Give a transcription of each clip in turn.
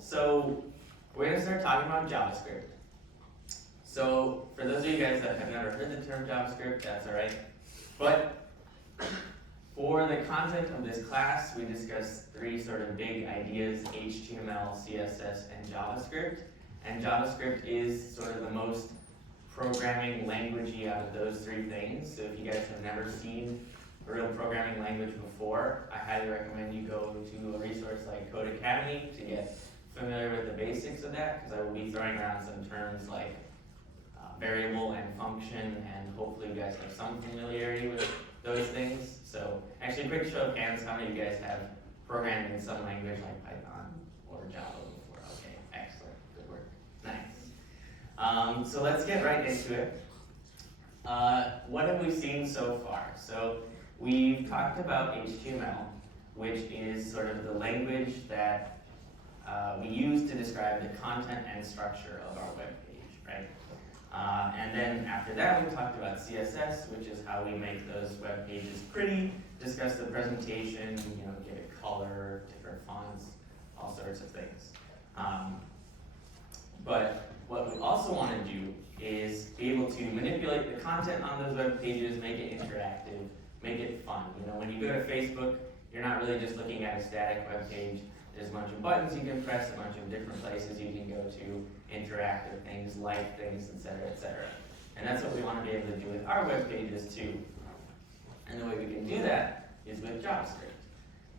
So we're going to start talking about JavaScript. So for those of you guys that have never heard the term JavaScript, that's all right. But for the content of this class, we discussed three sort of big ideas: HTML, CSS, and JavaScript. And JavaScript is sort of the most programming languagey out of those three things. So if you guys have never seen a real programming language before, I highly recommend you go to a resource like Code Academy to get familiar with the basics of that, because I will be throwing around some terms like variable and function, and hopefully you guys have some familiarity with those things. So actually, quick show of hands, how many of you guys have programmed in some language like Python or Java before? Okay, excellent, good work, nice. So let's get right into it. What have we seen so far? So we've talked about HTML, which is sort of the language that we use to describe the content and structure of our web page, right? And then after that, we talked about CSS, which is how we make those web pages pretty, discuss the presentation, give it color, different fonts, all sorts of things. But what we also want to do is be able to manipulate the content on those web pages, make it interactive, make it fun. When you go to Facebook, you're not really just looking at a static web page. There's a bunch of buttons you can press, a bunch of different places you can go to, interactive things, like things, etc., etc. And that's what we want to be able to do with our web pages too. And the way we can do that is with JavaScript.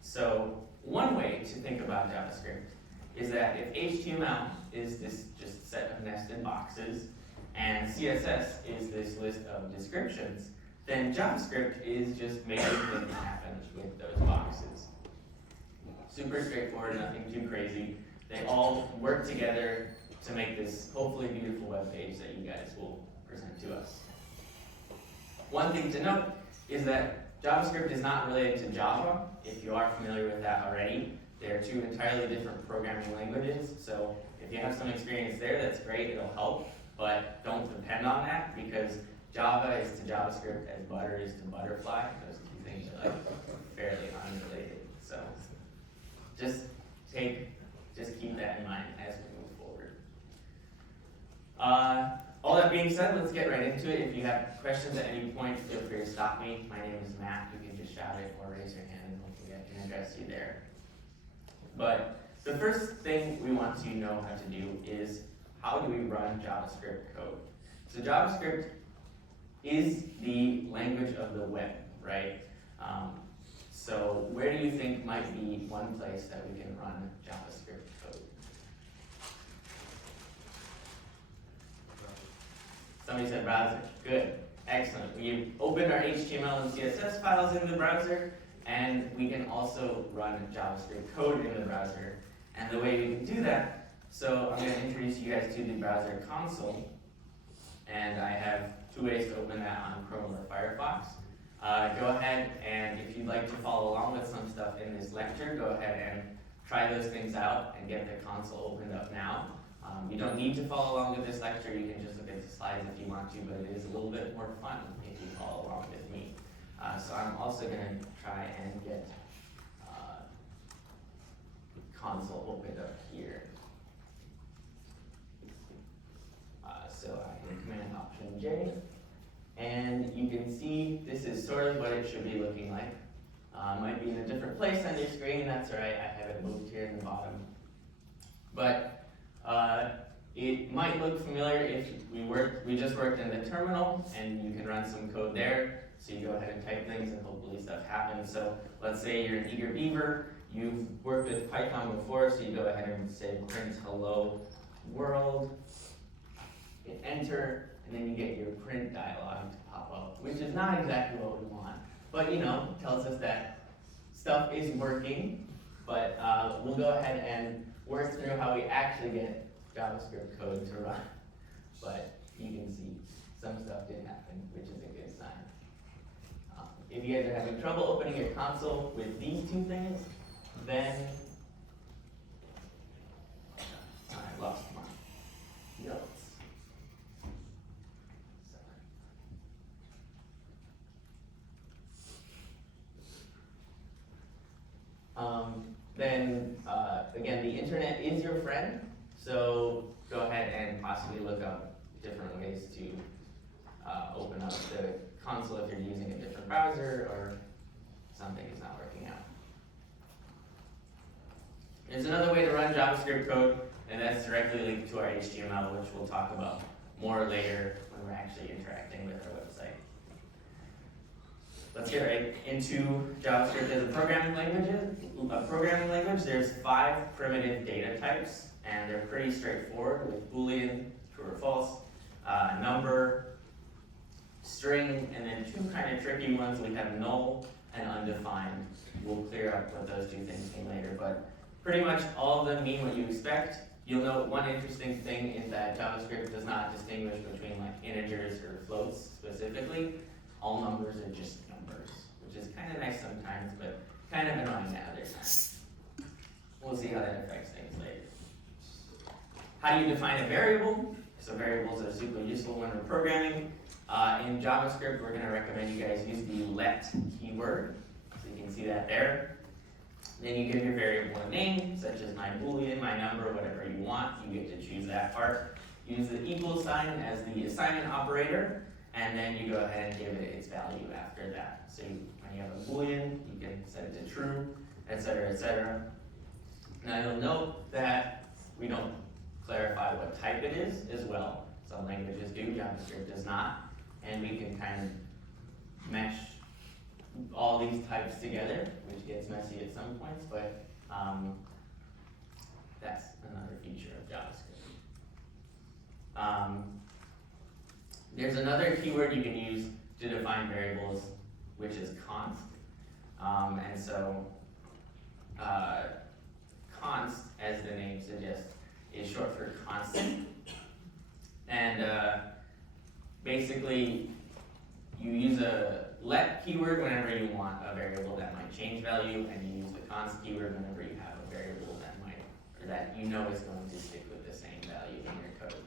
So one way to think about JavaScript is that if HTML is this just set of nested boxes, and CSS is this list of descriptions, then JavaScript is just making things happen with those boxes. Super straightforward, nothing too crazy. They all work together to make this hopefully beautiful web page that you guys will present to us. One thing to note is that JavaScript is not related to Java, if you are familiar with that already. They are two entirely different programming languages, so if you have some experience there, that's great, it'll help, but don't depend on that, because Java is to JavaScript as butter is to butterfly. Those two things are fairly unrelated. So just keep that in mind as we move forward. All that being said, let's get right into it. If you have questions at any point, feel free to stop me. My name is Matt. You can just shout it or raise your hand, and hopefully I can address you there. But the first thing we want to know how to do is, how do we run JavaScript code? So JavaScript is the language of the web, right? So where do you think might be one place that we can run JavaScript code? Somebody said browser. Good. Excellent. We opened our HTML and CSS files in the browser, and we can also run JavaScript code in the browser. And the way we can do that, so I'm going to introduce you guys to the browser console, and I have two ways to open that on Chrome or Firefox. Go ahead, and if you'd like to follow along with some stuff in this lecture, go ahead and try those things out and get the console opened up now. You don't need to follow along with this lecture, you can just look at the slides if you want to, but it is a little bit more fun if you follow along with me. So I'm also going to try and get the console opened up here. So I hit Command Option J. And you can see this is sort of what it should be looking like. Might be in a different place on your screen, that's all right, I have it moved here in the bottom. But it might look familiar if we just worked in the terminal, and you can run some code there. So you go ahead and type things and hopefully stuff happens. So let's say you're an eager beaver, you've worked with Python before, so you go ahead and say print hello world, hit enter, and then you get your print dialog to pop up, which is not exactly what we want. But tells us that stuff is working, but we'll go ahead and work through how we actually get JavaScript code to run. But you can see some stuff did happen, which is a good sign. If you guys are having trouble opening your console with these two things, then I lost my notes. Then again, the internet internet is your friend, so go ahead and possibly look up different ways to open up the console if you're using a different browser or something is not working out. There's another way to run JavaScript code, and that's directly linked to our HTML, which we'll talk about more later when we're actually interacting with our website. Let's get right into JavaScript as a programming language. There's 5 primitive data types, and they're pretty straightforward with Boolean, true or false, number, string, and then 2 kind of tricky ones. We have null and undefined. We'll clear up what those 2 things mean later, but pretty much all of them mean what you expect. You'll note one interesting thing is that JavaScript does not distinguish between like integers or floats specifically. All numbers are just numbers, which is kind of nice sometimes, but kind of annoying at other times. We'll see how that affects things later. How do you define a variable? So variables are super useful when we're programming. In JavaScript, we're going to recommend you guys use the let keyword. So you can see that there. Then you give your variable a name, such as my Boolean, my number, whatever you want. You get to choose that part. Use the equal sign as the assignment operator, and then you go ahead and give it its value after that. So when you have a Boolean, you can set it to true, etc., etc. Now you'll note that we don't clarify what type it is as well. Some languages do, JavaScript does not. And we can kind of mesh all these types together, which gets messy at some points, but that's another feature of JavaScript. There's another keyword you can use to define variables, which is const. And so const, as the name suggests, is short for constant. And basically, you use a let keyword whenever you want a variable that might change value, and you use the const keyword whenever you have a variable that might, or that you know is going to stick with the same value in your code.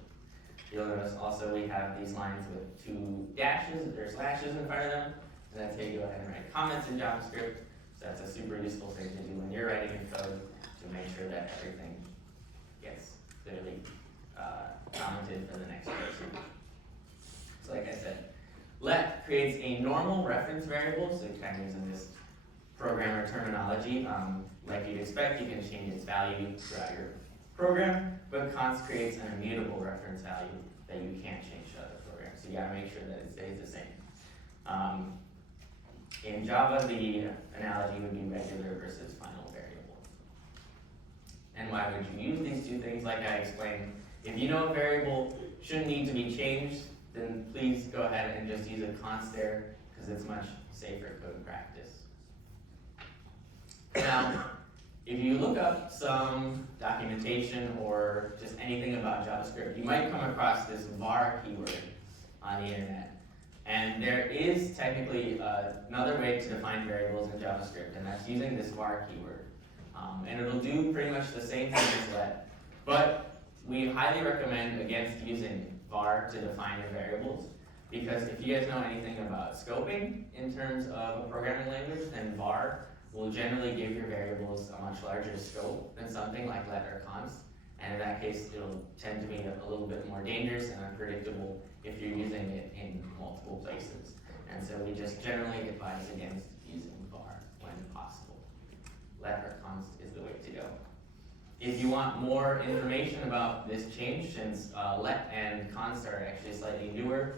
You'll notice also we have these lines with 2 dashes or slashes in front of them, and that's how you go ahead and write comments in JavaScript. So that's a super useful thing to do when you're writing your code to make sure that everything gets clearly commented for the next person. So like I said, let creates a normal reference variable, so kind of using this programmer terminology. Like you'd expect, you can change its value throughout your program, but const creates an immutable reference value that you can't change to other programs. So you gotta make sure that it stays the same. In Java, the analogy would be regular versus final variable. And why would you use these 2 things? Like I explained, if you know a variable shouldn't need to be changed, then please go ahead and just use a const there, because it's much safer code practice. Now, if you look up some documentation or just anything about JavaScript, you might come across this var keyword on the internet. And there is technically another way to define variables in JavaScript, and that's using this var keyword. And it'll do pretty much the same thing as let, but we highly recommend against using var to define your variables, because if you guys know anything about scoping in terms of a programming language, then var will generally give your variables a much larger scope than something like let or const, and in that case it'll tend to be a little bit more dangerous and unpredictable if you're using it in multiple places. And so we just generally advise against using var when possible. Let or const is the way to go. If you want more information about this change, since let and const are actually slightly newer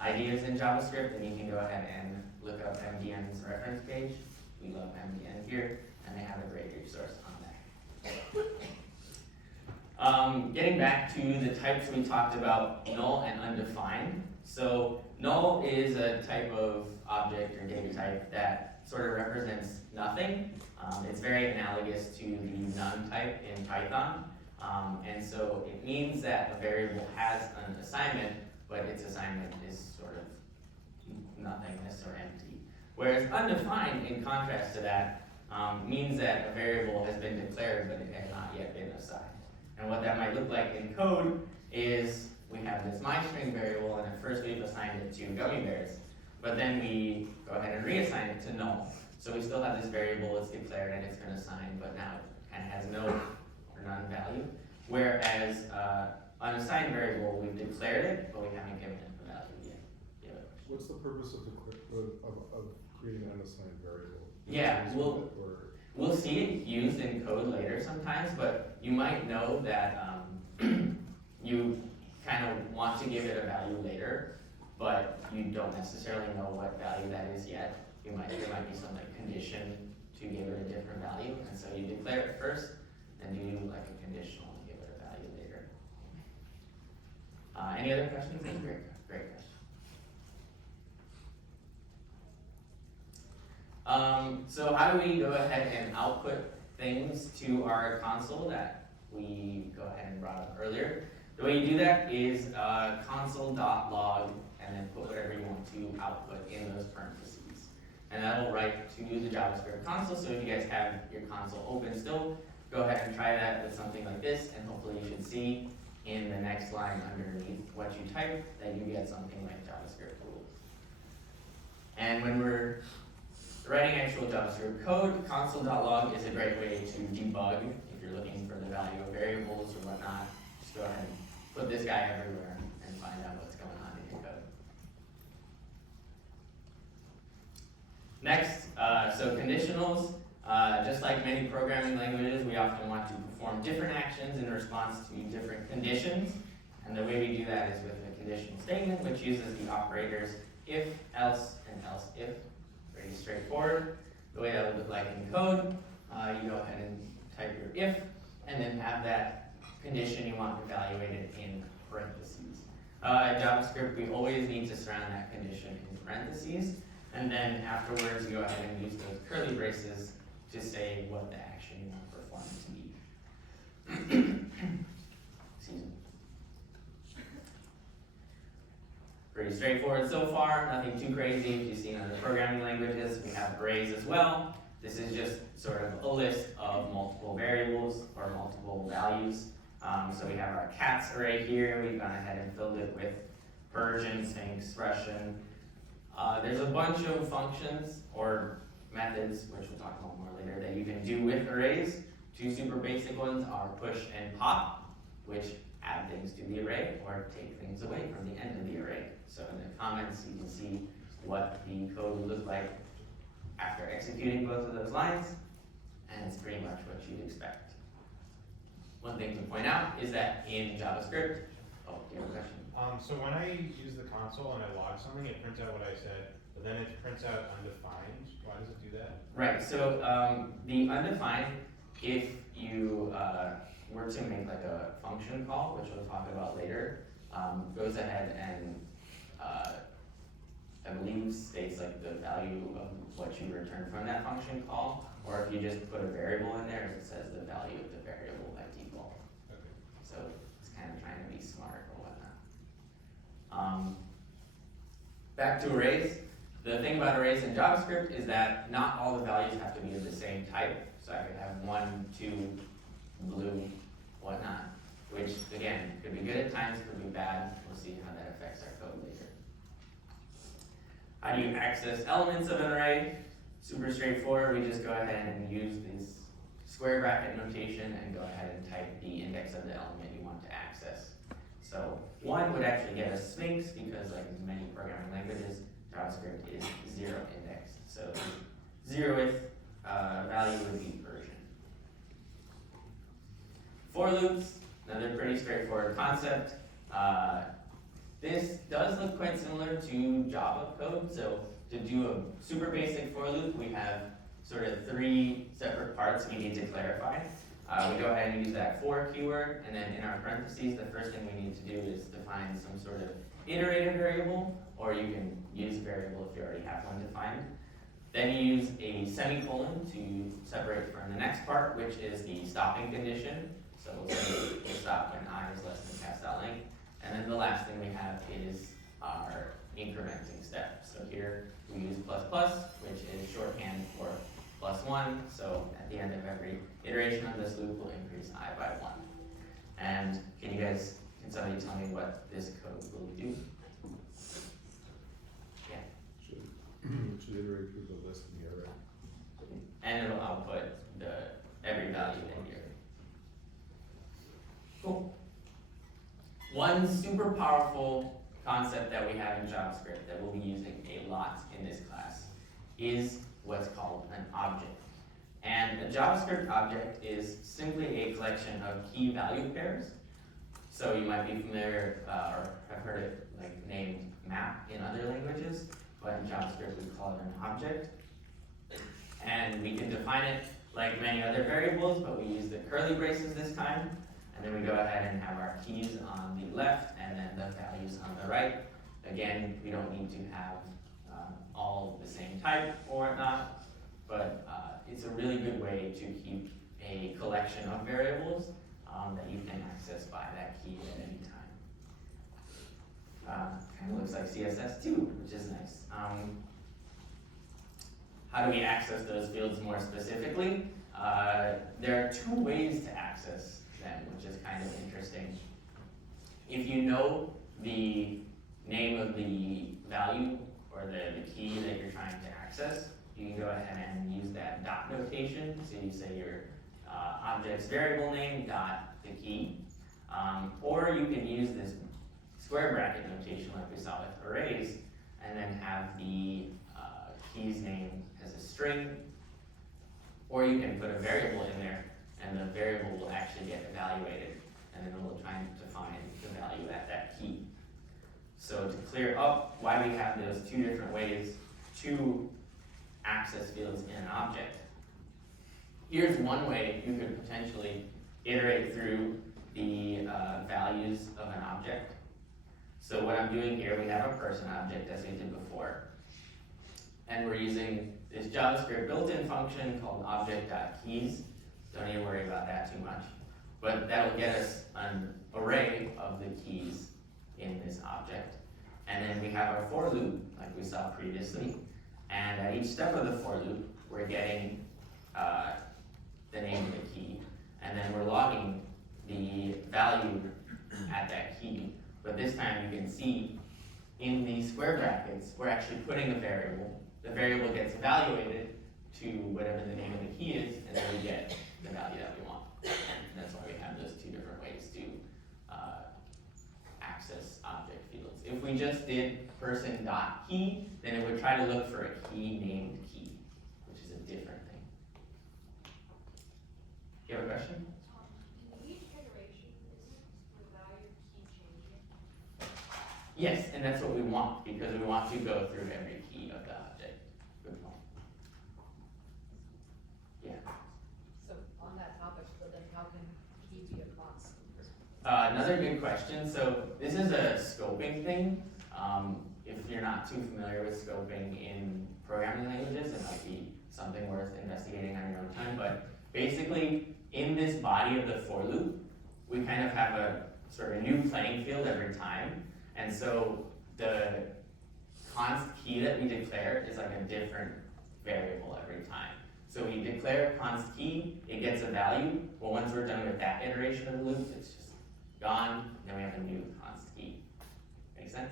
ideas in JavaScript, then you can go ahead and look up MDN's reference page. We love MDN here, and they have a great resource on that. Getting back to the types we talked about, null and undefined. So null is a type of object or data type that sort of represents nothing. It's very analogous to the none type in Python. And so it means that a variable has an assignment, but its assignment is sort of nothingness or empty. Whereas undefined, in contrast to that, means that a variable has been declared, but it has not yet been assigned. And what that might look like in code is we have this myString variable, and at first we've assigned it to gummy bears, but then we go ahead and reassign it to null. So we still have this variable, it's declared and it's been assigned, but now it kind of has no none value. Whereas unassigned variable, we've declared it, but we haven't given it the value yet. Yeah. What's the purpose of creating an unassigned variable? Yeah, we'll see it used in code later sometimes, but you might know that you kind of want to give it a value later, but you don't necessarily know what value that is yet. There might be some like condition to give it a different value, and so you declare it first, then do like a conditional and give it a value later. Any other questions? That's great question. So how do we go ahead and output things to our console that we go ahead and brought up earlier? The way you do that is console.log and then put whatever you want to output in those parentheses. And that will write to the JavaScript console, so if you guys have your console open still, go ahead and try that with something like this, and hopefully you should see in the next line underneath what you type that you get something like JavaScript rules. And when we're writing actual JavaScript code, console.log is a great way to debug if you're looking for the value of variables or whatnot. Just go ahead and put this guy everywhere and find out what's going on in your code. Next, so conditionals. Just like many programming languages, we often want to perform different actions in response to different conditions. And the way we do that is with a conditional statement, which uses the operators if, else, and else if. Pretty straightforward. The way that would look like in code, you go ahead and type your if, and then have that condition you want evaluated in parentheses. In JavaScript, we always need to surround that condition in parentheses, and then afterwards you go ahead and use those curly braces to say what the action you want performed to be. Excuse me. Pretty straightforward so far, nothing too crazy. If you've seen other programming languages, we have arrays as well. This is just sort of a list of multiple variables or multiple values. So we have our cats array here. We've gone ahead and filled it with Persian, Sphinx, Russian. There's a bunch of functions or methods, which we'll talk about more later, that you can do with arrays. Two super basic ones are push and pop, which add things to the array or take things away from the end of the array. So in the comments, you can see what the code would look like after executing both of those lines, and it's pretty much what you'd expect. One thing to point out is that in JavaScript, oh, do you have a question? So when I use the console and I log something, it prints out what I said, but then it prints out undefined. Why does it do that? Right, so the undefined, if you were to make like a function call, which we'll talk about later, goes ahead and I believe states like the value of what you return from that function call, or if you just put a variable in there, it says the value of the variable by default. Okay. So it's kind of trying to be smart or whatnot. Back to arrays. The thing about arrays in JavaScript is that not all the values have to be of the same type. So I could have 1, 2, blue, whatnot, which again, could be good at times, could be bad. We'll see how that affects our code later. How do you access elements of an array? Super straightforward. We just go ahead and use this square bracket notation and go ahead and type the index of the element you want to access. So 1 would actually get a Sphinx because like in many programming languages, JavaScript is 0 indexed. So the 0th value would be Persian. For loops, another pretty straightforward concept. This does look quite similar to Java code. So to do a super basic for loop, we have sort of 3 separate parts we need to clarify. We go ahead and use that for keyword, and then in our parentheses, the first thing we need to do is define some sort of iterative variable, or you can use a variable if you already have one defined. Then you use a semicolon to separate from the next part, which is the stopping condition. So we'll stop when I is less than cast.length. And then the last thing we have is our incrementing step. So here we use ++, which is shorthand for +1. So at the end of every iteration of this loop, we'll increase I by 1. And can somebody tell me what this code will do? Yeah. Should iterate through the list in the array. And it'll output every value in here. One super powerful concept that we have in JavaScript that we'll be using a lot in this class is what's called an object. And a JavaScript object is simply a collection of key value pairs. So you might be familiar or have heard it like named map in other languages, but in JavaScript we call it an object. And we can define it like many other variables, but we use the curly braces this time. And then we go ahead and have our keys on the left and then the values on the right. Again, we don't need to have all the same type or whatnot, but it's a really good way to keep a collection of variables that you can access by that key at any time. Kind of looks like CSS too, which is nice. How do we access those fields more specifically? There are two ways to access them, which is kind of interesting. If you know the name of the value or the key that you're trying to access, you can go ahead and use that dot notation. So you say your object's variable name dot the key, or you can use this square bracket notation like we saw with arrays, and then have the key's name as a string, or you can put a variable in there, and the variable will actually get evaluated, and then it will try to find the value at that key. So to clear up why we have those two different ways to access fields in an object, here's one way you could potentially iterate through the values of an object. So what I'm doing here, we have a person object as we did before. And we're using this JavaScript built-in function called object.keys. Don't need to worry about that too much. But that'll get us an array of the keys in this object. And then we have our for loop, like we saw previously. And at each step of the for loop, we're getting the name of the key. And then we're logging the value at that key. But this time you can see in the square brackets, we're actually putting a variable. The variable gets evaluated to whatever the name of the key is, and then we get the value that we want. And that's why we have those two different ways to access object fields. If we just did person.key, then it would try to look for a key named key, which is a different thing. You have a question? In each iteration, isn't the value key changing? Yes, and that's what we want, because we want to go through every key of the object. Good point. Yeah. So on that topic, but then how can key be a constant? Another good question. So this is a scoping thing. If you're not too familiar with scoping in programming languages, it might be something worth investigating on your own time. But basically, in this body of the for loop, we kind of have a sort of new playing field every time. And so the const key that we declare is like a different variable every time. So we declare const key, it gets a value. Well, once we're done with that iteration of the loop, it's just gone. Then we have a new const key. Make sense?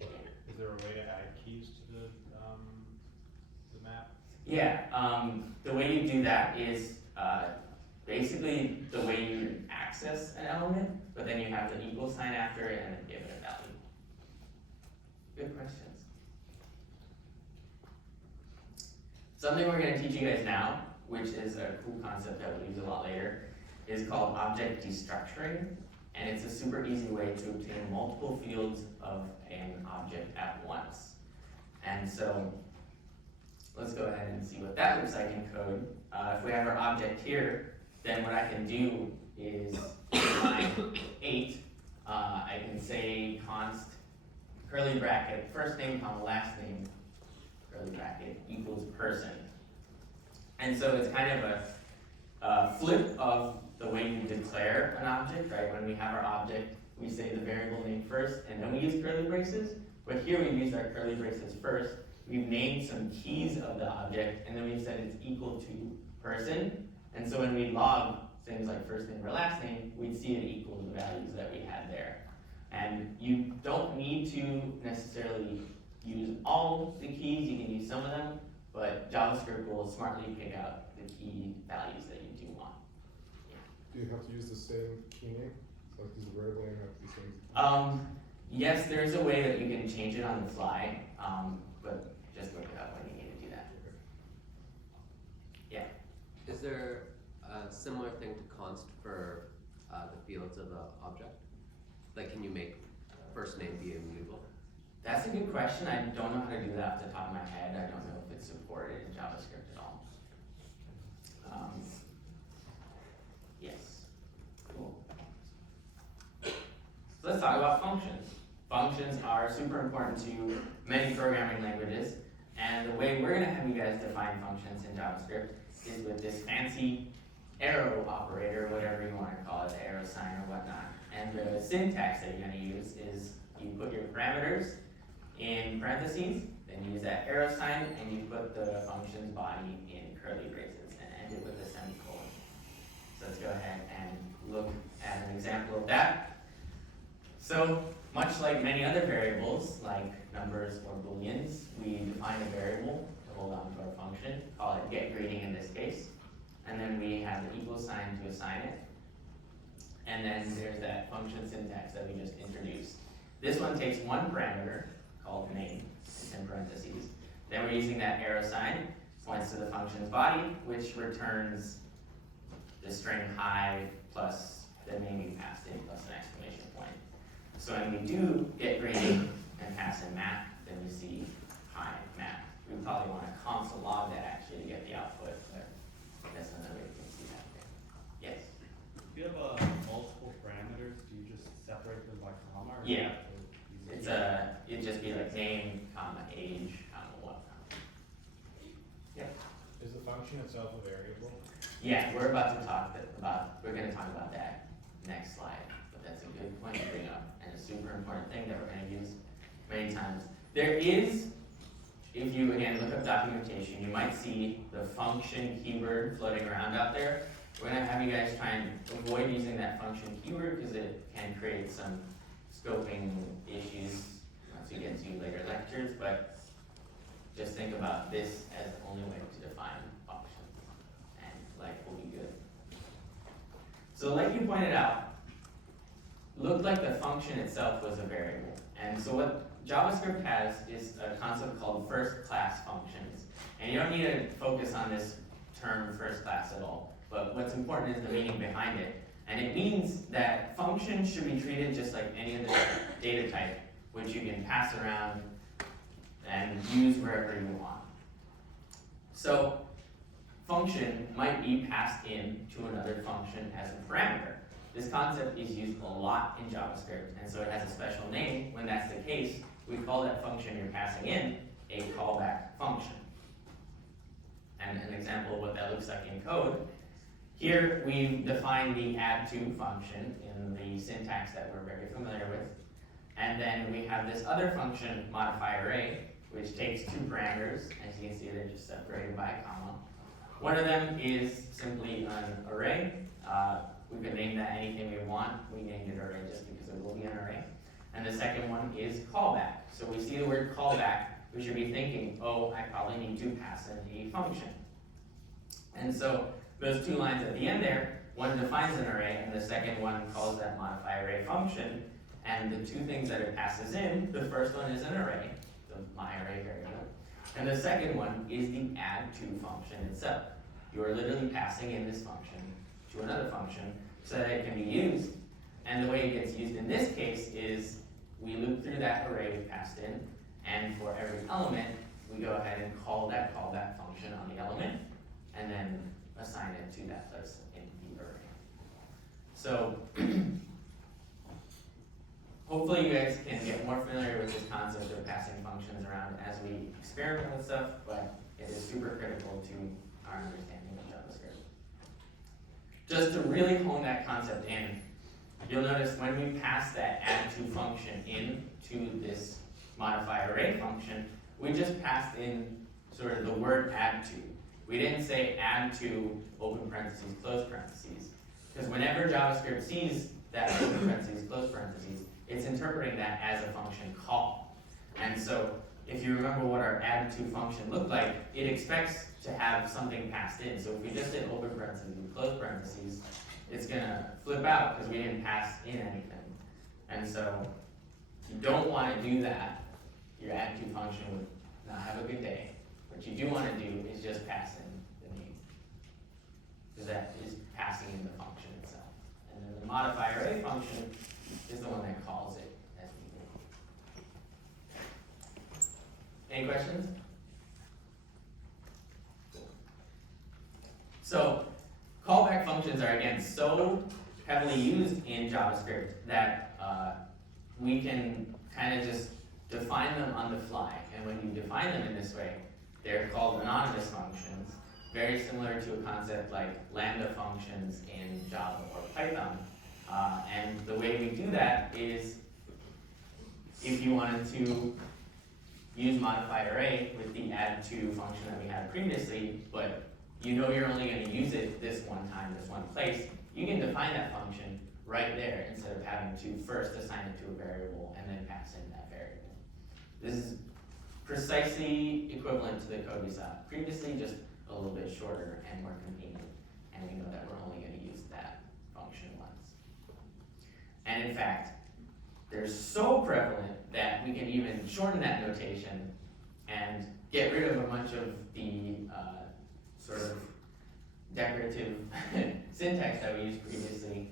Is there a way to add keys to the map? Yeah. The way you do that is basically the way you access an element, but then you have the equal sign after it and then give it a value. Good questions. Something we're going to teach you guys now, which is a cool concept that we'll use a lot later, is called object destructuring. And it's a super easy way to obtain multiple fields of an object at once. And so let's go ahead and see what that looks like in code. If we have our object here, then what I can do is in line 8, I can say const curly bracket, first name, comma, last name, curly bracket, equals person. And so it's kind of a flip of the way you declare an object, right? When we have our object, we say the variable name first, and then we use curly braces. But here we've used our curly braces first. We've named some keys of the object, and then we've said it's equal to person. And so when we log things like first name or last name, we'd see it equals the values that we had there. And you don't need to necessarily use all the keys, you can use some of them, but JavaScript will smartly pick out the key values that you do want. Do you have to use the same key name? Like, does the variable name have to be same? Yes, there's a way that you can change it on the fly, but just look it up when you need to do that. Yeah. Is there a similar thing to const for the fields of an object? Like, can you make first name be immutable? That's a good question. I don't know how to do that off the top of my head. I don't know if it's supported in JavaScript at all. Yes. Cool. So let's talk about functions. Functions are super important to many programming languages, and the way we're going to have you guys define functions in JavaScript is with this fancy arrow operator, whatever you want to call it, the arrow sign or whatnot. And the syntax that you're going to use is you put your parameters in parentheses, then you use that arrow sign, and you put the function's body in curly braces and end it with a semicolon. So let's go ahead and look at an example of that. So, much like many other variables, like numbers or booleans, we define a variable to hold on to our function, call it getGreeting in this case, and then we have the equal sign to assign it. And then there's that function syntax that we just introduced. This one takes one parameter, called name, it's in parentheses. Then we're using that arrow sign, points to the function's body, which returns the string hi plus the name you passed in plus an exclamation point. So when we do getGreeting and pass in math, then we see hi math. We probably want to console log that actually to get the output, but that's another way we can see that there. Yes? If you have multiple parameters, do you just separate them by comma? Or Yeah. do you have to use It'd just be like name, comma, age, comma, what, comma. Yeah. Is the function itself a variable? Yeah, we're about to talk we're gonna talk about that next slide, but that's a good point to bring up, and a super important thing that we're gonna use many times. There is, if you again look up documentation, you might see the function keyword floating around out there. We're gonna have you guys try and avoid using that function keyword because it can create some scoping issues once we get to later lectures, but just think about this as the only way to define functions, and life will be good. So like you pointed out, looked like the function itself was a variable. And so what JavaScript has is a concept called first class functions. And you don't need to focus on this term first class at all, but what's important is the meaning behind it. And it means that functions should be treated just like any other data type, which you can pass around and use wherever you want. So function might be passed in to another function as a parameter. This concept is used a lot in JavaScript, and so it has a special name. When that's the case, we call that function you're passing in a callback function. And an example of what that looks like in code, here we define the add_to function in the syntax that we're very familiar with. And then we have this other function, modifyArray, which takes two parameters. As you can see, they're just separated by a comma. One of them is simply an array. We could name that anything we want. We named it array just because it will be an array. And the second one is callback. So we see the word callback, we should be thinking, oh, I probably need to pass in a function. And so those two lines at the end there, one defines an array, and the second one calls that modifyArray function. And the two things that it passes in, the first one is an array, the myArray variable, and the second one is the add_to function itself. You are literally passing in this function to another function so that it can be used. And the way it gets used in this case is we loop through that array we passed in, and for every element, we go ahead and call that callback function on the element, and then assign it to that place in the array. So hopefully you guys can get more familiar with this concept of passing functions around as we experiment with stuff, but it is super critical to our understanding of JavaScript. Just to really hone that concept in, you'll notice when we pass that add_to function into this modifyArray function, we just passed in sort of the word add_to. We didn't say add_to open parentheses, close parentheses, because whenever JavaScript sees that open parentheses, close parentheses, it's interpreting that as a function call. And so if you remember what our add_to function looked like, it expects to have something passed in. So if we just did open parentheses, close parentheses, it's gonna flip out because we didn't pass in anything. And so, you don't wanna do that. Your add to function would not have a good day. What you do wanna do is just pass in the name. Because that is passing in the function itself. And then the modify array function is the one that calls it as needed. Any questions? So, callback functions are again so heavily used in JavaScript that we can kind of just define them on the fly. And when you define them in this way, they're called anonymous functions, very similar to a concept like lambda functions in Java or Python. And the way we do that is if you wanted to use modify array with the add to function that we had previously, but you know you're only going to use it this one time, this one place, you can define that function right there instead of having to first assign it to a variable and then pass in that variable. This is precisely equivalent to the code we saw previously, just a little bit shorter and more convenient. And we know that we're only going to use that function once. And in fact, they're so prevalent that we can even shorten that notation and get rid of a bunch of the sort of decorative syntax that we used previously.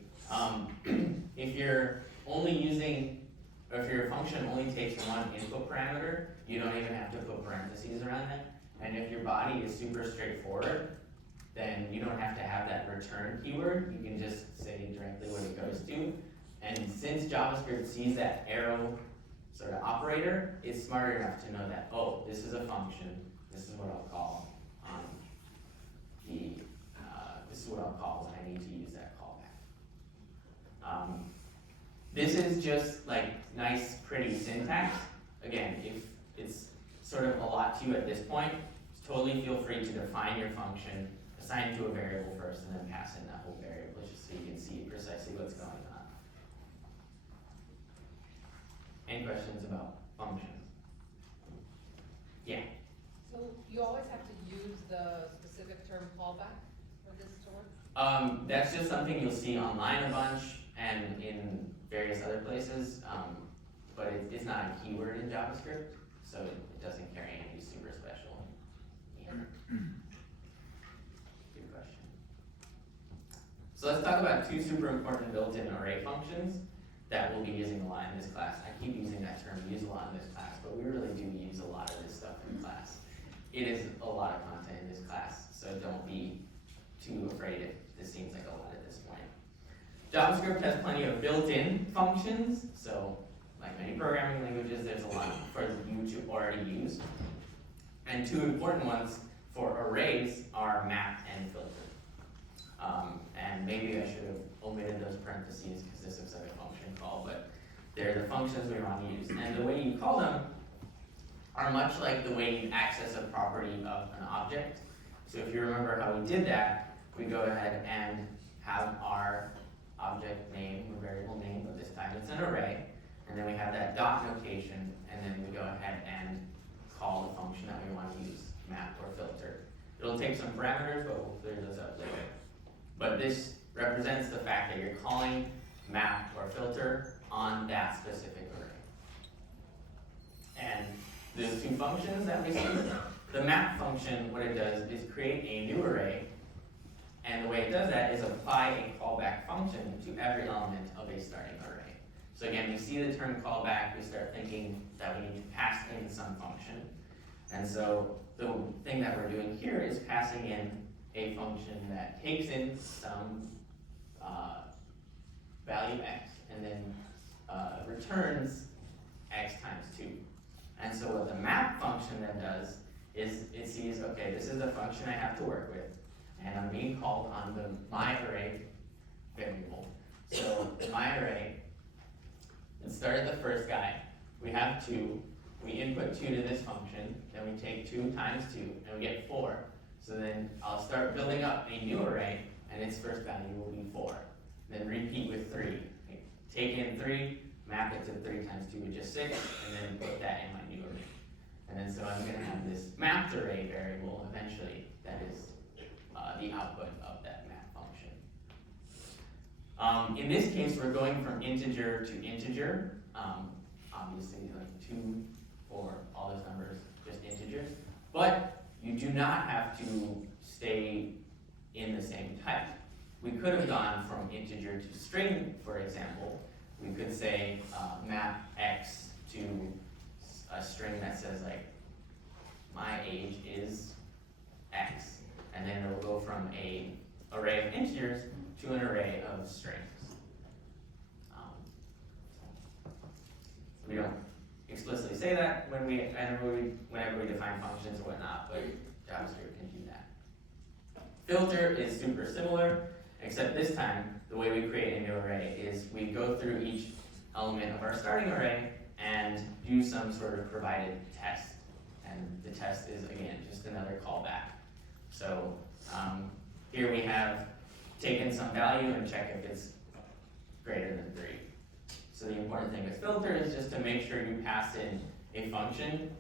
If you're only using, or if your function only takes one input parameter, you don't even have to put parentheses around it. And if your body is super straightforward, then you don't have to have that return keyword. You can just say directly what it goes to. And since JavaScript sees that arrow sort of operator, it's smart enough to know that, oh, this is a function, this is what I'll call this is what I'll call when I need to use that callback. This is just like nice, pretty syntax. Again, if it's sort of a lot to you at this point, totally feel free to define your function, assign it to a variable first, and then pass in that whole variable just so you can see precisely what's going on. Any questions about functions? Yeah. So you always have to use the specific term callback for this to work? That's just something you'll see online a bunch and in various other places, but it's not a keyword in JavaScript, so it doesn't carry any super special meaning. Good question. So let's talk about two super important built-in array functions that we'll be using a lot in this class. I keep using that term, use a lot in this class, but we really do use a lot of this stuff in class. It is a lot of content in this class, so don't be too afraid if this seems like a lot at this point. JavaScript has plenty of built-in functions, so like many programming languages, there's a lot for you to already use. And two important ones for arrays are map and filter. And maybe I should have omitted those parentheses because this looks like a function call, but they're the functions we want to use. And the way you call them are much like the way you access a property of an object. So if you remember how we did that, we go ahead and have our object name, or variable name, but this time it's an array, and then we have that dot notation, and then we go ahead and call the function that we want to use, map or filter. It'll take some parameters, but we'll clear those up later. But this represents the fact that you're calling map or filter on that specific array. And those two functions that we see, the map function, what it does is create a new array, and the way it does that is apply a callback function to every element of a starting array. So again, we see the term callback, we start thinking that we need to pass in some function. And so the thing that we're doing here is passing in a function that takes in some value x and then returns x times 2. And so what the map function then does is it sees, okay, this is a function I have to work with, and I'm being called on the my array variable. So my array, let's start at the first guy. We have 2, we input 2 to this function, then we take 2 times 2, and we get 4. So then I'll start building up a new array, and its first value will be 4. Then repeat with 3. Take in 3, map it to 3 times 2, which is 6, and then put that in my new array. And then so I'm going to have this mapped array variable eventually that is the output of that map function. In this case, we're going from integer to integer. Obviously, like 2 or all those numbers, just integers. But you do not have to stay in the same type. We could have gone from integer to string, for example. We could say map x to a string that says like, my age is x. And then it'll go from an array of integers to an array of strings. We don't explicitly say that whenever we define functions or whatnot, but JavaScript can do that. Filter is super similar, except this time, the way we create a new array is we go through each element of our starting array and do some sort of provided test. And the test is, again, just another callback. So here we have taken some value and check if it's greater than 3. So the important thing with filter is just to make sure you pass in a function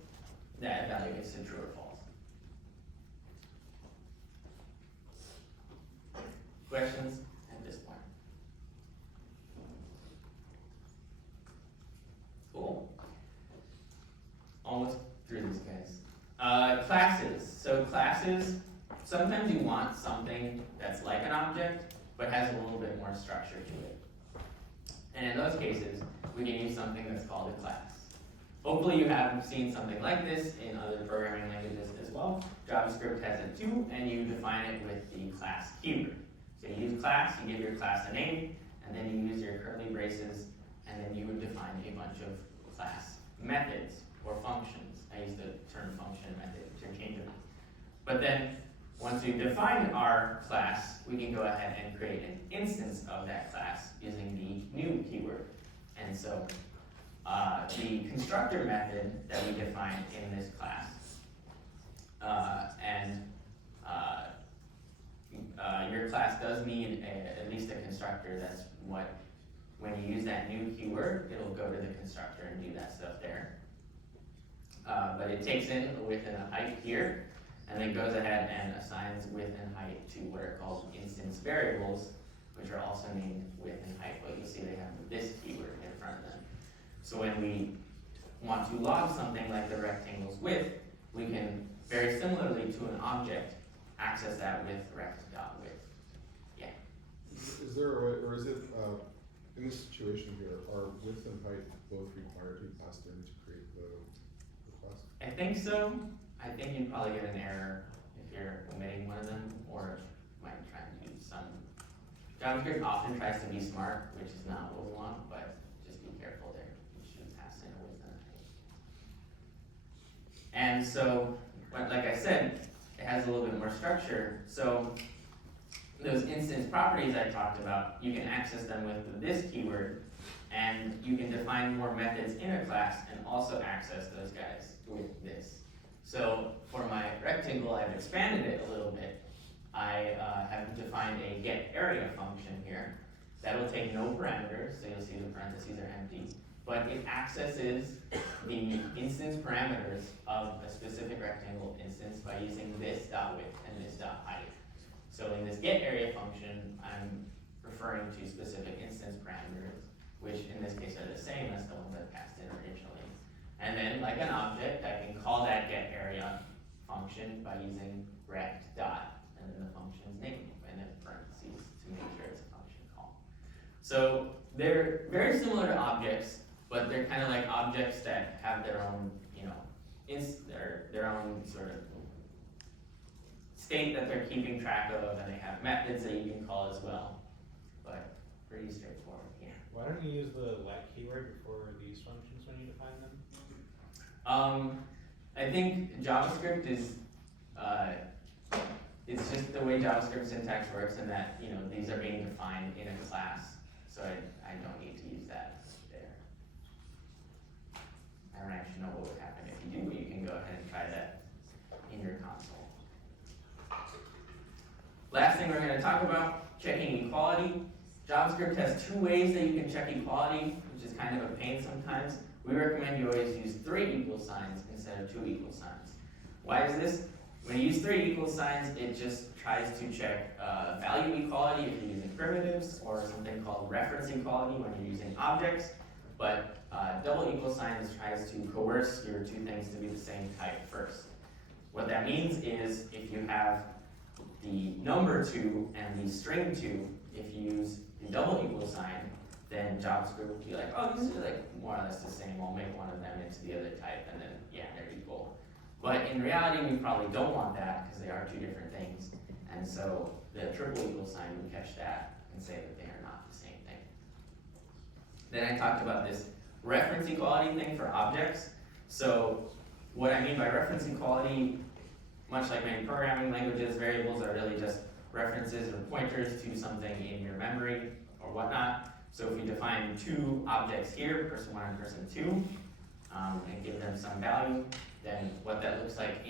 that evaluates to true or false. Questions at this point? Cool. Almost through these guys. Classes. So classes, sometimes you want something that's like an object, but has a little bit more structure to it. And in those cases, we can use something that's called a class. Hopefully you have seen something like this in other programming languages as well. JavaScript has it too, and you define it with the class keyword. So you use class, you give your class a name, and then you use your curly braces, and then you would define a bunch of class methods or functions. I use the term function method interchangeably. But then, once we've defined our class, we can go ahead and create an instance of that class using the new keyword. And so, the constructor method that we define in this class, your class does need at least a constructor. That's what, when you use that new keyword, it'll go to the constructor and do that stuff there. But it takes in width and a height here, and then goes ahead and assigns width and height to what are called instance variables, which are also named width and height, but you'll see they have this keyword in front of them. So when we want to log something like the rectangle's width, we can, very similarly to an object, access that with rect.width. Yeah. Is there a way, or is it, in this situation here, are width and height both required to be passed in to create the class? I think so. I think you'd probably get an error if you're omitting one of them, or might try to use some. JavaScript often tries to be smart, which is not what we want, but just be careful there. You should pass in a width and a height. And so, like I said, it has a little bit more structure. So those instance properties I talked about, you can access them with this keyword, and you can define more methods in a class and also access those guys with this. So for my rectangle, I've expanded it a little bit. I have defined a getArea function here. That'll take no parameters, so you'll see the parentheses are empty. But it accesses the instance parameters of a specific rectangle instance by using this .width and this .height. So in this getArea function, I'm referring to specific instance parameters, which in this case are the same as the ones I passed in originally. And then, like an object, I can call that getArea function by using rect dot and then the function's name and then parentheses to make sure it's a function call. So they're very similar to objects, but they're kind of like objects that have their own, their own sort of state that they're keeping track of, and they have methods that you can call as well. But pretty straightforward, yeah. Why don't you use the let keyword before these functions when you define them? I think JavaScript is, it's just the way JavaScript syntax works, and that, these are being defined in a class, so I don't need to use that there. I don't actually know what would happen if you do, but you can go ahead and try that in your console. Last thing we're going to talk about, checking equality. JavaScript has 2 ways that you can check equality, which is kind of a pain sometimes. We recommend you always use 3 equal signs instead of 2 equal signs. Why is this? When you use 3 equal signs, it just tries to check value equality if you're using primitives, or something called reference equality when you're using objects. But double equal signs tries to coerce your 2 things to be the same type first. What that means is if you have the number 2 and the string 2, if you use the double equal sign, then JavaScript will be like, oh, these are like more or less the same, I'll make one of them into the other type, and then yeah, they're equal. But in reality, we probably don't want that because they are 2 different things. And so the triple equal sign would catch that and say that they are not the same thing. Then I talked about this reference equality thing for objects. So what I mean by reference equality, much like many programming languages, variables are really just references or pointers to something in your memory or whatnot. So if we define 2 objects here, person 1 and person 2, and give them some value, then what that looks like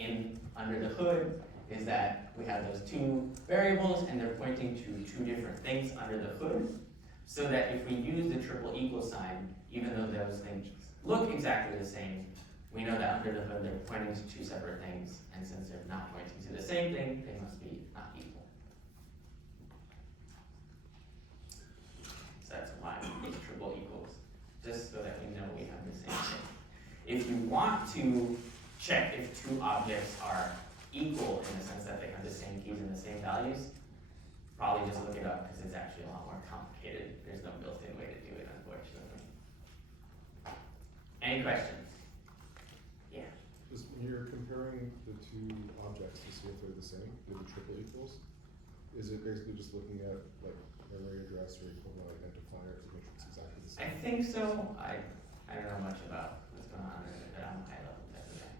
under the hood is that we have those 2 variables and they're pointing to 2 different things under the hood, so that if we use the triple equal sign, even though those things look exactly the same, we know that under the hood they're pointing to 2 separate things, and since they're not pointing to the same thing, they must be not equal. So that's why it's triple equals, just so that we know we have the same thing. If you want to check if 2 objects are equal in the sense that they have the same keys and the same values, probably just look it up because it's actually a lot more complicated. There's no built-in way to do it, unfortunately. Any questions? Yeah. Just when you're comparing the 2 objects to see if they're the same, with the triple equals, is it basically just looking at like memory address or equivalent identifier to make sure it's exactly the I same? think so. I don't know much about what's going on under it, but I'm high level type of guy.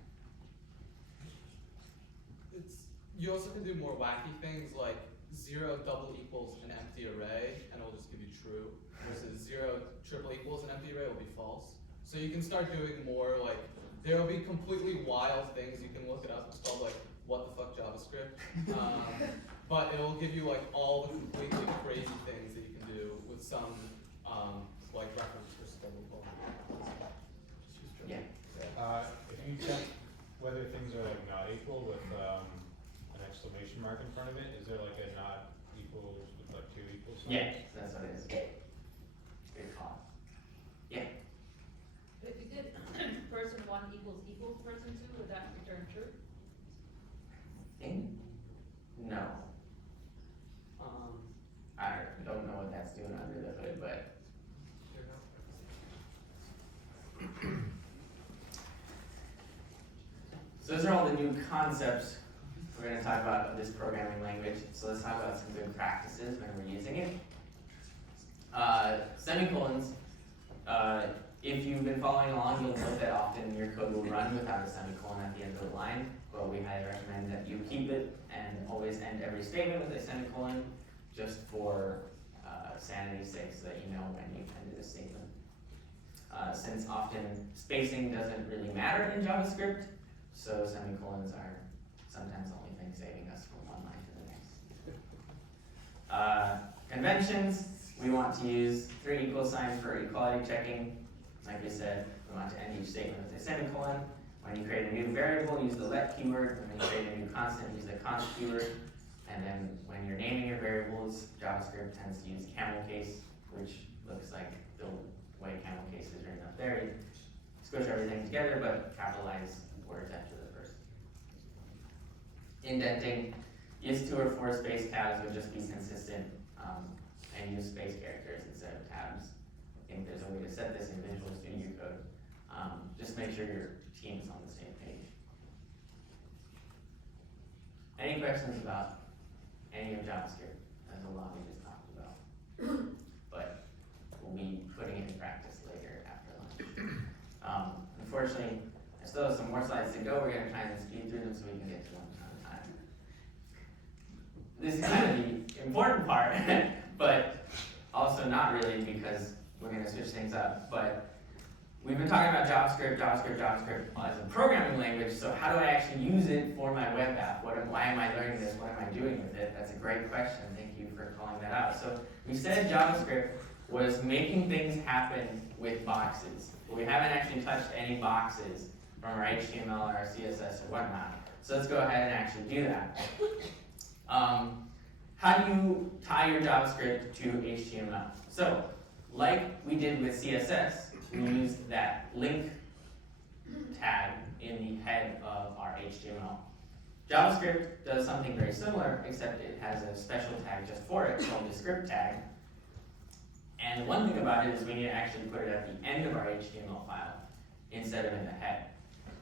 You also can do more wacky things like 0 double equals an empty array, and it'll just give you true, versus 0 triple equals an empty array will be false. So you can start doing more like, there will be completely wild things, you can look it up, it's called like, what the fuck JavaScript. But it'll give you like all the completely crazy things that you can do with some like reference versus double equal. Yeah. If you check whether things are like not equal with an exclamation mark in front of it, is there like a not equals with like 2 equals? Yeah, that's what it is. Good call. Yeah. If you did person 1 equals person 2, would that return true? No. I don't know what that's doing under the hood, but so those are all the new concepts we're going to talk about of this programming language. So let's talk about some good practices when we're using it. Semicolons. If you've been following along, you'll know that often your code will run without a semicolon at the end of the line, but we highly recommend that you keep it and always end every statement with a semicolon, just for sanity's sake, so that you know when you've ended a statement. Since often spacing doesn't really matter in JavaScript, so semicolons are sometimes the only thing saving us from one line to the next. Conventions, we want to use 3 equal signs for equality checking. Like we said, we want to end each statement with a semicolon. When you create a new variable, use the let keyword. When you create a new constant, use the const keyword. And then when you're naming your variables, JavaScript tends to use camel case, which looks like the way camel case is written up there. You squish everything together, but capitalize words after the first. Indenting, use 2 or 4 space tabs, but just be consistent, and use space characters instead of tabs. I think there's a way to set this in Visual Studio Code. Just make sure your team's on the same page. Any questions about any of JavaScript? There's a lot we just talked about. But we'll be putting it in practice later after lunch. Unfortunately, I still have some more slides to go. We're going to try and speed through them so we can get to them on time. This is kind of the important part, but also not really, because we're going to switch things up. But we've been talking about JavaScript as a programming language, so how do I actually use it for my web app? Why am I learning this? What am I doing with it? That's a great question. Thank you for calling that out. So we said JavaScript was making things happen with boxes, but we haven't actually touched any boxes from our HTML or our CSS or whatnot. So let's go ahead and actually do that. How do you tie your JavaScript to HTML? So, like we did with CSS, we used that link tag in the head of our HTML. JavaScript does something very similar, except it has a special tag just for it called the script tag. And one thing about it is we need to actually put it at the end of our HTML file instead of in the head.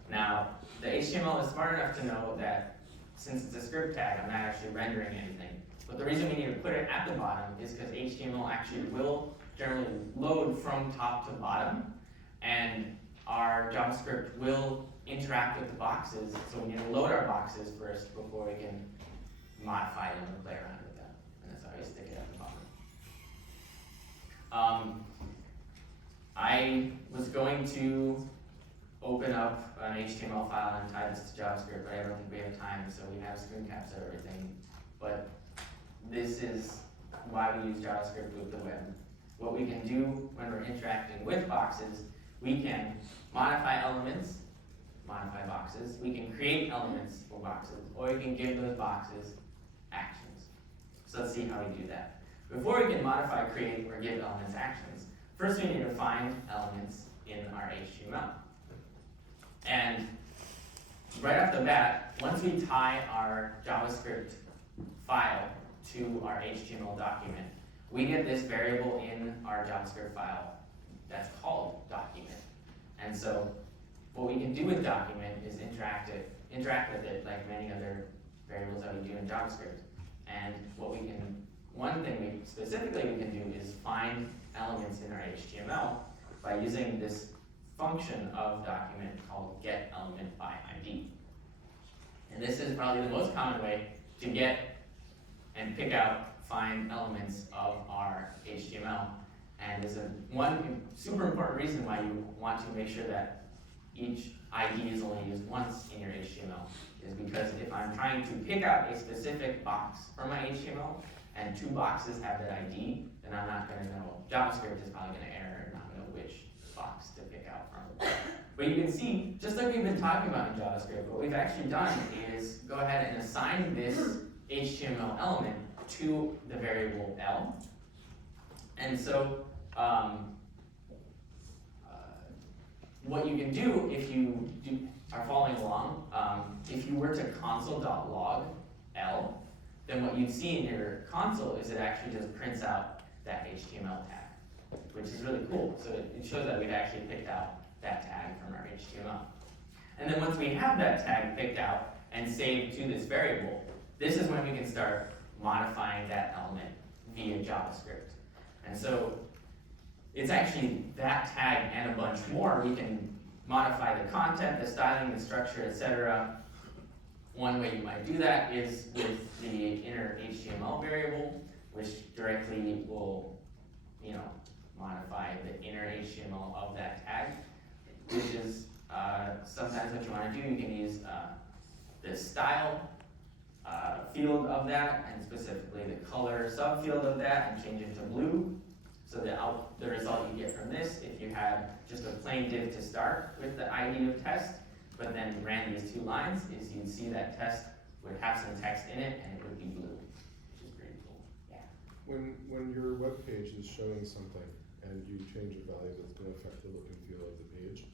Now, the HTML is smart enough to know that since it's a script tag, I'm not actually rendering anything. But the reason we need to put it at the bottom is because HTML actually will generally load from top to bottom, and our JavaScript will interact with the boxes, so we need to load our boxes first before we can modify them and play around with them. And that's how you stick it at the bottom. I was going to open up an HTML file and tie this to JavaScript, but I don't think we have time, so we have screen caps of everything. But this is why we use JavaScript with the web. What we can do when we're interacting with boxes, we can modify elements, modify boxes, we can create elements for boxes, or we can give those boxes actions. So let's see how we do that. Before we can modify, create, or give elements actions, first we need to find elements in our HTML. And right off the bat, once we tie our JavaScript file to our HTML document, we get this variable in our JavaScript file that's called document. And so what we can do with document is interact with it like many other variables that we do in JavaScript. And one thing we specifically can do is find elements in our HTML by using this function of document called getElementById. And this is probably the most common way to get and pick out, find elements of our HTML. And is one super important reason why you want to make sure that each ID is only used once in your HTML, is because if I'm trying to pick out a specific box from my HTML and two boxes have that ID, then I'm not going to know. JavaScript is probably going to error and not know which box to pick out from. But you can see, just like we've been talking about in JavaScript, what we've actually done is go ahead and assign this HTML element to the variable L. And so what you can do if you are following along, if you were to console.log L, then what you'd see in your console is it actually just prints out that HTML tag, which is really cool. So it shows that we've actually picked out that tag from our HTML. And then once we have that tag picked out and saved to this variable, this is when we can start modifying that element via JavaScript. And so it's actually that tag and a bunch more. We can modify the content, the styling, the structure, etc. One way you might do that is with the inner HTML variable, which directly will, modify the inner HTML of that tag, which is sometimes what you want to do. You can use the style field of that, and specifically the color subfield of that, and change it to blue. So the result you get from this, if you had just a plain div to start with the ID of test, but then ran these two lines, is you'd see that test would have some text in it, and it would be blue, which is pretty cool. Yeah. When your web page is showing something and you change a value that's going to affect the look and feel of the page,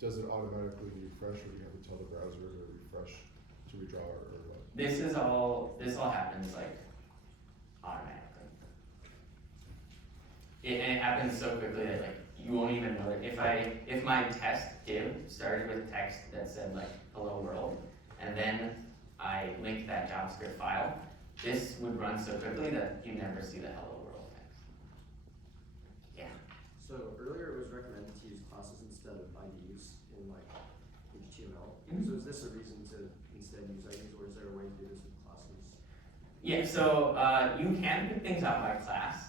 does it automatically refresh, or do you have to tell the browser to refresh to redraw or what? This all happens like automatically. And it happens so quickly that like you won't even know it. If my test div started with text that said like hello world, and then I linked that JavaScript file, this would run so quickly that you never see the hello world text. Yeah. So earlier it was recommended to use classes instead of IDs in like HTML. Mm-hmm. So is this a reason to instead use IDs, or is there a way to do this with classes? Yeah, so you can pick things out by class.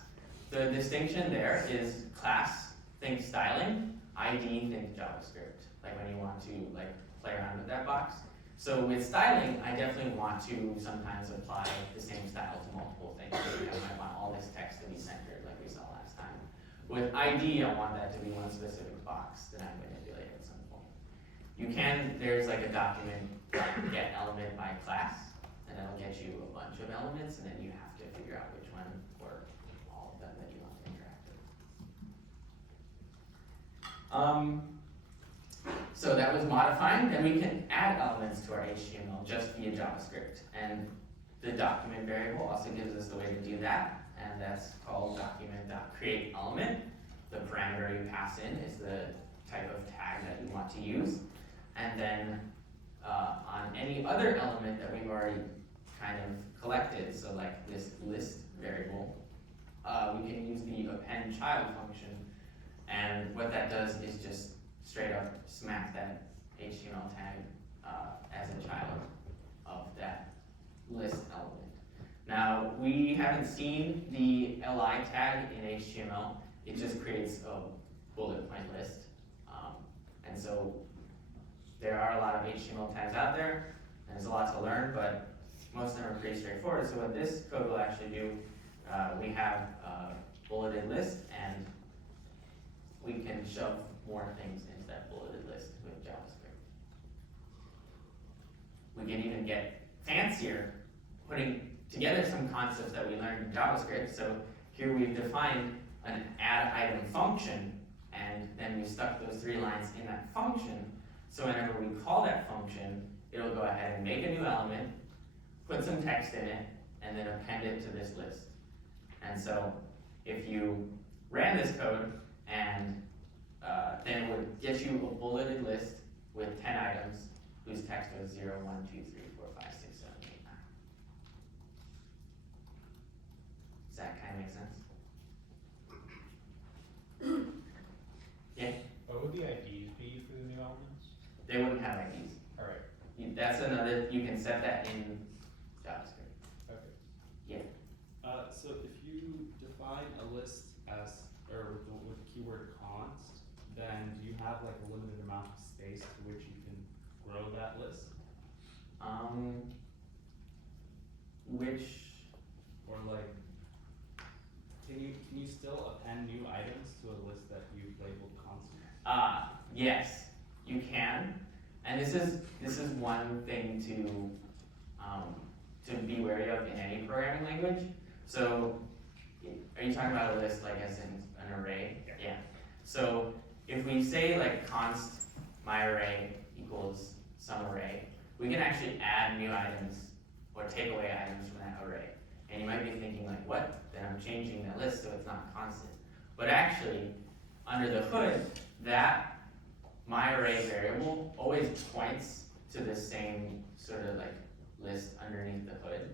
The distinction there is class, think styling, ID, think JavaScript, like when you want to like play around with that box. So with styling, I definitely want to sometimes apply the same style to multiple things. I might want all this text to be centered like we saw last time. With ID, I want that to be one specific box that I manipulate at some point. there's like a document, like get element by class, and it'll get you a bunch of elements, and then you have to figure out which one or all of them that you want to interact with. So that was modifying. Then we can add elements to our HTML just via JavaScript. And the document variable also gives us the way to do that. And that's called document.createElement. The parameter you pass in is the type of tag that you want to use. And then on any other element that we've already kind of collected, so like this list variable, we can use the append child function. And what that does is just straight up smack that HTML tag as a child of that list element. Now, we haven't seen the li tag in HTML. It just creates a bullet point list. And so there are a lot of HTML tags out there. There's a lot to learn, but most of them are pretty straightforward. So what this code will actually do, we have a bulleted list, and we can shove more things into that bulleted list with JavaScript. We can even get fancier, putting together some concepts that we learned in JavaScript. So here we've defined an add item function, and then we stuck those 3 lines in that function. So whenever we call that function, it'll go ahead and make a new element, put some text in it, and then append it to this list. And so if you ran this code, and then it would get you a bulleted list with 10 items whose text was 0, 1, 2, 3, 4, 5, 6, 7, 8, 9. Does that kind of make sense? Yeah? What would the IDs be for the new elements? They wouldn't have IDs. Alright, That's another, you can set that in JavaScript. okay. Yeah. So if you define a list as, or with the keyword const, then do you have like a limited amount of space to which you can grow that list? Or like, can you still append new items to a list that you've labeled constant? Yes, you can. And this is one thing to be wary of in any programming language. So, are you talking about a list like as in an array? Yeah. So if we say like const myArray equals some array, we can actually add new items or take away items from that array. And you might be thinking like, what? Then I'm changing that list so it's not constant. But actually, under the hood, that myArray variable always points to the same sort of like list underneath the hood.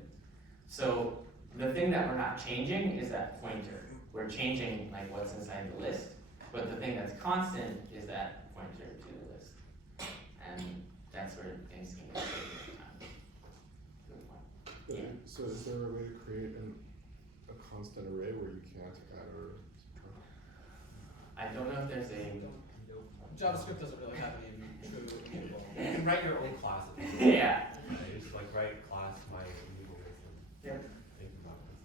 So the thing that we're not changing is that pointer. We're changing like what's inside the list, but the thing that's constant is that pointer to the list. And that's where things can get tricky sometimes. Good point. Yeah. So is there a way to create a constant array where you can't add or subtract? I don't know if there's a JavaScript doesn't really have any true immutable. You can write your own class. yeah. You just like write class my immutable list and Yep. think about it.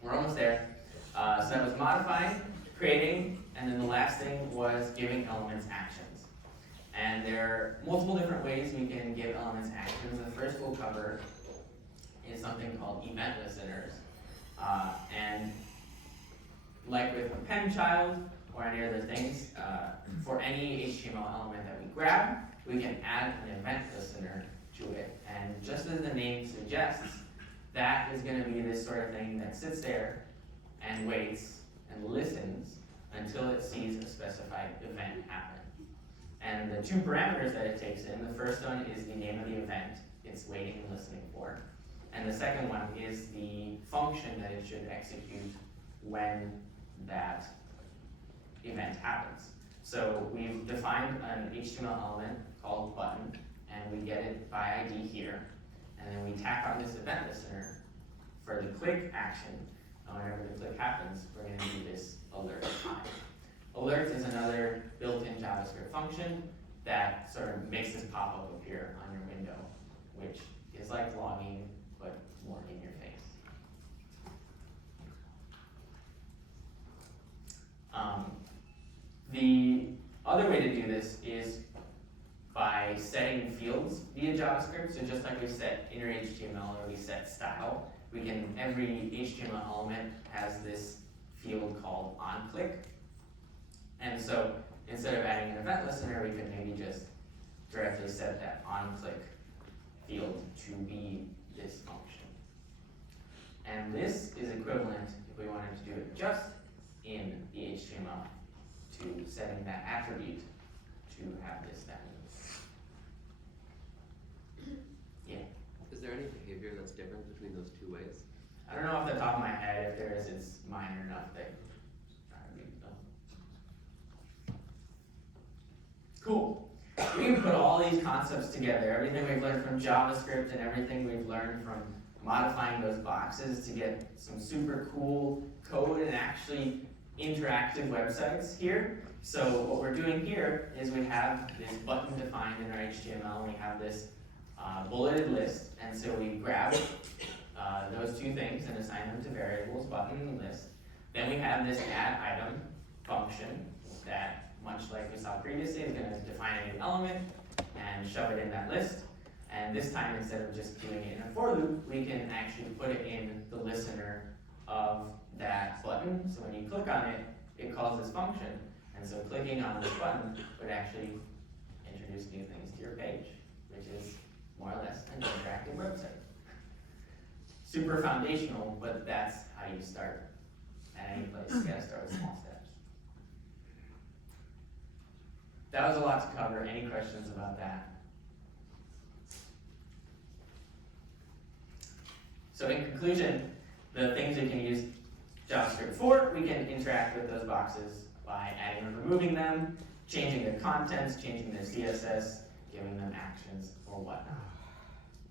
We're almost there. So that was modifying, creating, and then the last thing was giving elements actions. And there are multiple different ways we can give elements actions. The first we'll cover is something called event listeners. And like with append child or any other things, for any HTML element that we grab, we can add an event listener to it. And just as the name suggests, that is going to be this sort of thing that sits there and waits and listens until it sees a specified event happen. And the 2 parameters that it takes in, the first one is the name of the event it's waiting and listening for. And the second one is the function that it should execute when that event happens. So we've defined an HTML element called button, and we get it by ID here. And then we tack on this event listener for the click action. And whenever the click happens, we're going to do this alert time. Alert is another built-in JavaScript function that sort of makes this pop-up appear on your window, which is like logging, but more in your face. The other way to do this is by setting fields via JavaScript. So just like we set inner HTML or we set style, we can, every HTML element has this field called onClick. And so instead of adding an event listener, we could maybe just directly set that onClick field to be this function. And this is equivalent, if we wanted to do it just in the HTML, to setting that attribute to have this value. Yeah. Is there any behavior that's different between those two ways? I don't know off the top of my head. If there is, it's minor enough that I don't even know. Cool. We can put all these concepts together. Everything we've learned from JavaScript and everything we've learned from modifying those boxes to get some super cool code and actually interactive websites here. So what we're doing here is we have this button defined in our HTML, and we have this bulleted list, and so we grab those two things and assign them to variables, button and list. Then we have this add item function that, much like we saw previously, is going to define a new element and shove it in that list. And this time, instead of just doing it in a for loop, we can actually put it in the listener of that button. So when you click on it, it calls this function. And so clicking on this button would actually introduce new things to your page, which is more or less an interactive website. Super foundational, but that's how you start at any place. You gotta start with small steps. That was a lot to cover. Any questions about that? So in conclusion, the things we can use JavaScript for, we can interact with those boxes by adding or removing them, changing their contents, changing their CSS, giving them actions or whatnot.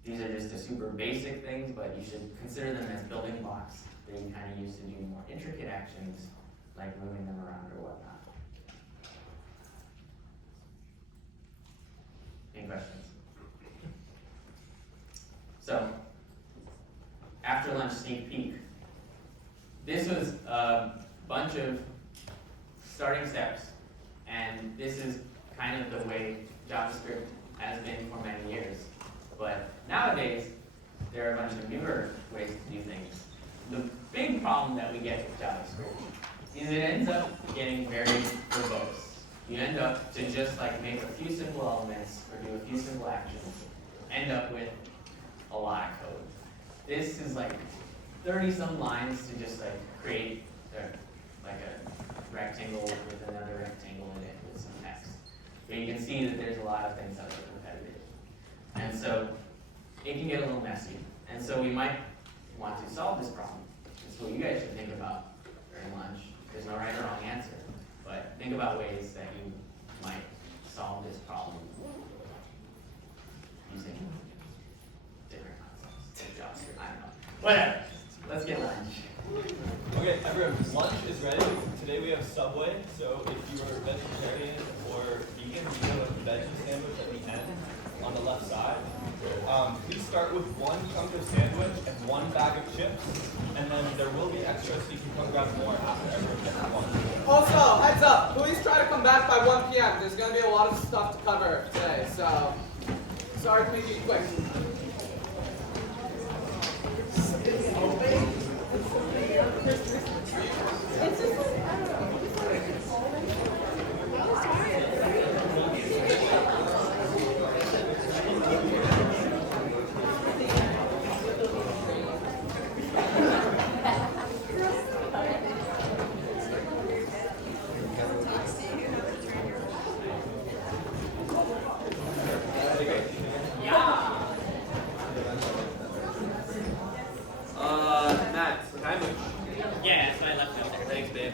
These are just the super basic things, but you should consider them as building blocks that you kind of use to do more intricate actions, like moving them around or whatnot. Any questions? So, after lunch sneak peek. This was a bunch of starting steps, and this is kind of the way JavaScript has been for many years. But nowadays, there are a bunch of newer ways to do things. The big problem that we get with JavaScript is it ends up getting very verbose. You end up to just like make a few simple elements or do a few simple actions, end up with a lot of code. This is like 30 some lines to just like create like a rectangle with another rectangle in it with some text. But you can see that there's a lot of things that are repetitive. And so it can get a little messy. And so we might want to solve this problem. It's what you guys should think about during lunch. There's no right or wrong answer. But think about ways that you might solve this problem using different concepts, like JavaScript, I don't know. Whatever, let's get lunch. Okay, everyone, lunch is ready. Today we have Subway, so if you are vegetarian or vegan, we have a veggie sandwich at the end on the left side. Please start with one chunk of sandwich and one bag of chips, and then there will be extras so you can come grab more after everyone gets one. Also, heads up, please try to come back by 1 p.m. There's going to be a lot of stuff to cover today, so sorry to make it quick. Yeah, so I left it there. Thanks, babe.